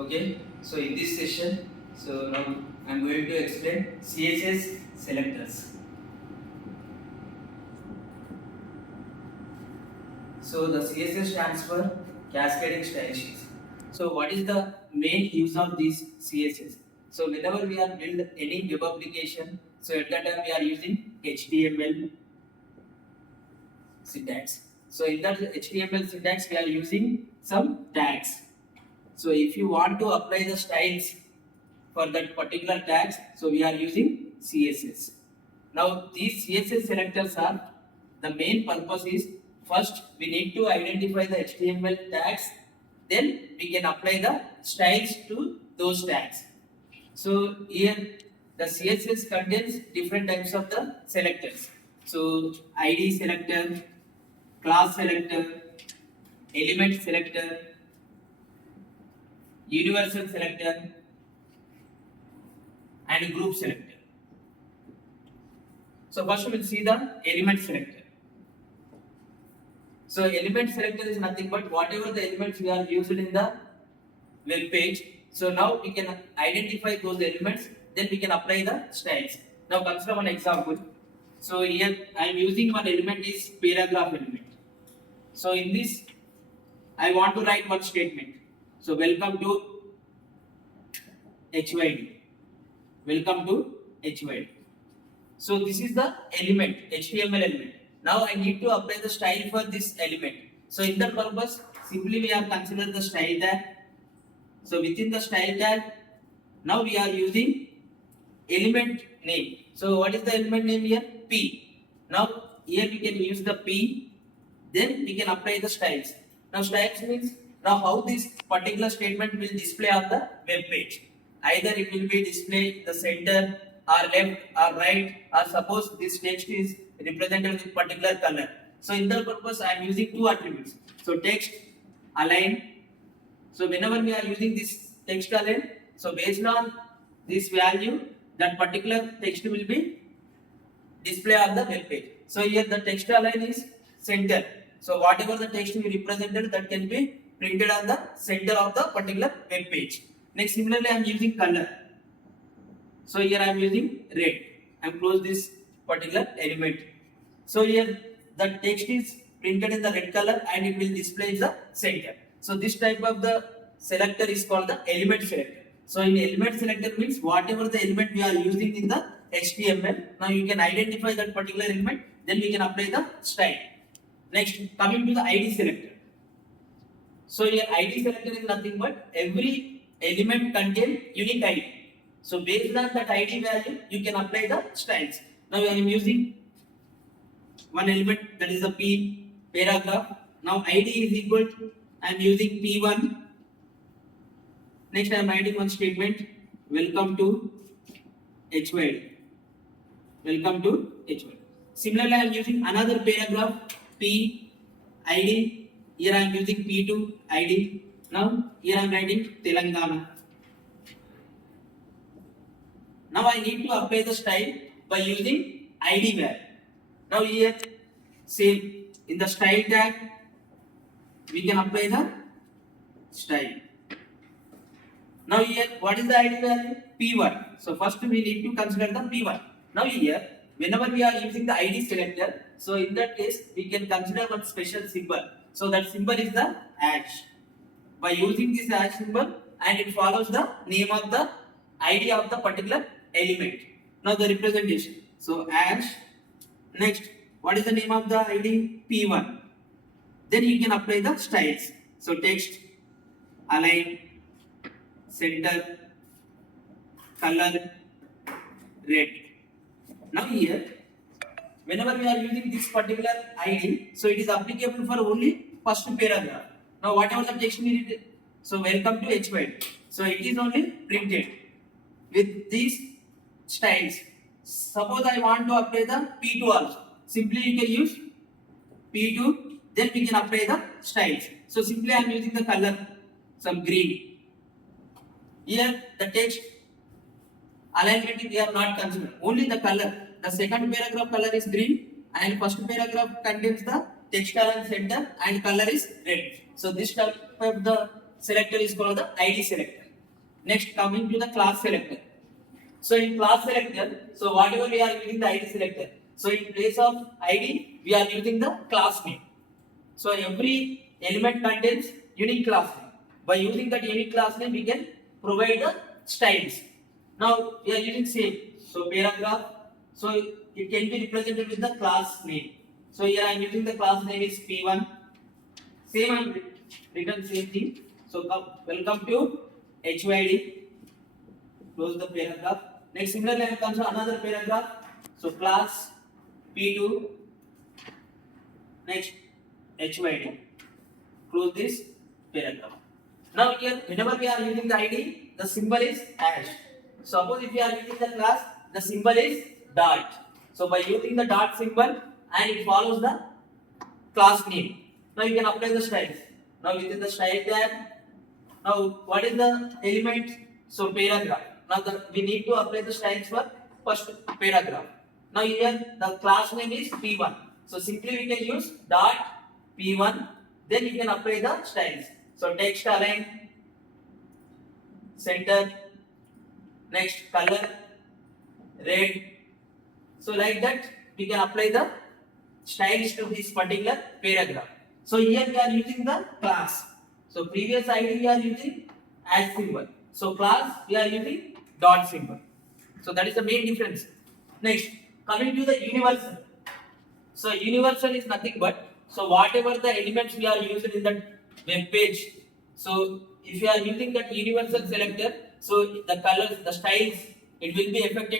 Okay, so in this session, now I am going to explain CSS selectors. So the CSS stands for cascading style sheets. So what is the main use of this CSS? So whenever we are build any web application, so at that time we are using HTML syntax. So in that HTML syntax we are using some tags. So if you want to apply the styles for that particular tags, so we are using CSS. Now these CSS selectors are, the main purpose is, first we need to identify the HTML tags, then we can apply the styles to those tags. So here the CSS contains different types of the selectors. So ID selector, class selector, element selector, universal selector, and group selector. So first we will see the element selector. So element selector is nothing but whatever the elements we are used in the web page. So now we can identify those elements, then we can apply the styles. Now consider one example. So here I am using one element is paragraph element. So in this I want to write one statement. So welcome to HYD. Welcome to HYD. So this is the element, HTML element. Now I need to apply the style for this element. So in that purpose, simply we have considered the style tag. So within the style tag, now we are using element name. So what is the element name here? P. Now here we can use the P, then we can apply the styles. Now styles means now how this particular statement will display on the web page. Either it will be displayed in the center or left or right, or suppose this text is represented with particular color. So in that purpose I am using two attributes. So text align. So whenever we are using this text align, so based on this value, that particular text will be displayed on the web page. So here the text align is center. So whatever the text we represented, that can be printed on the center of the particular web page. Next, similarly I am using color. So here I am using red. I am close this particular element. So here the text is printed in the red color and it will display in the center. So this type of the selector is called the element selector. So in element selector means whatever the element we are using in the HTML, now you can identify that particular element, then we can apply the style. Next, coming to the ID selector. So here ID selector is nothing but every element contains unique ID. So based on that ID value, you can apply the styles. Now I am using one element, that is the P paragraph. Now ID is equal to, I am using P1. Next I am writing one statement, welcome to HYD. Welcome to HYD. Similarly I am using another paragraph, P ID. Here I am using P2 ID. Now here I am writing Telangana. Now I need to apply the style by using ID value. Now here same, in the style tag we can apply the style. Now here what is the ID value? P1. So first we need to consider the P1. Now here whenever we are using the ID selector, so in that case we can consider one special symbol. So that symbol is the hash. By using this hash symbol, and it follows the name of the ID of the particular element. Now the representation. So hash. Next, what is the name of the ID? P1. Then you can apply the styles. So text, align, center, color, red. Now here, whenever we are using this particular ID, so it is applicable for only first paragraph. Now whatever the text we read, so welcome to HYD. So it is only printed with these styles. Suppose I want to apply the P2 also. Simply you can use P2, then we can apply the styles. So simply I am using the color, some green. Here the text alignment we are not considering, only the color. The second paragraph color is green and first paragraph contains the text align center and color is red. So this type of the selector is called the ID selector. Next, coming to the class selector. So in class selector, so whatever we are using the ID selector. So in place of ID, we are using the class name. So every element contains unique class name. By using that unique class name, we can provide the styles. Now we are using same. So paragraph. So it can be represented with the class name. So here I am using the class name is P1. Same I am written same thing. So welcome to HYD. Close the paragraph. Next, similarly, I comes another paragraph. So class P2. Next, HYD. Close this paragraph. Now here, whenever we are using the ID, the symbol is hash. Suppose if we are using the class, the symbol is dot. So by using the dot symbol and it follows the class name. Now you can apply the styles. Now within the style tab, now what is the element? So paragraph. Now we need to apply the styles for first paragraph. Now here the class name is P1. So simply we can use dot P1. Then you can apply the styles. So text align, center, next color, red. So like that we can apply the styles to this particular paragraph. So here we are using the class. So previous ID we are using as symbol. So class we are using dot symbol. So that is the main difference. Next, coming to the universal. So universal is nothing but so whatever the elements we are using in that web page. So if you are using that universal selector, so the colors, the styles, it will be affected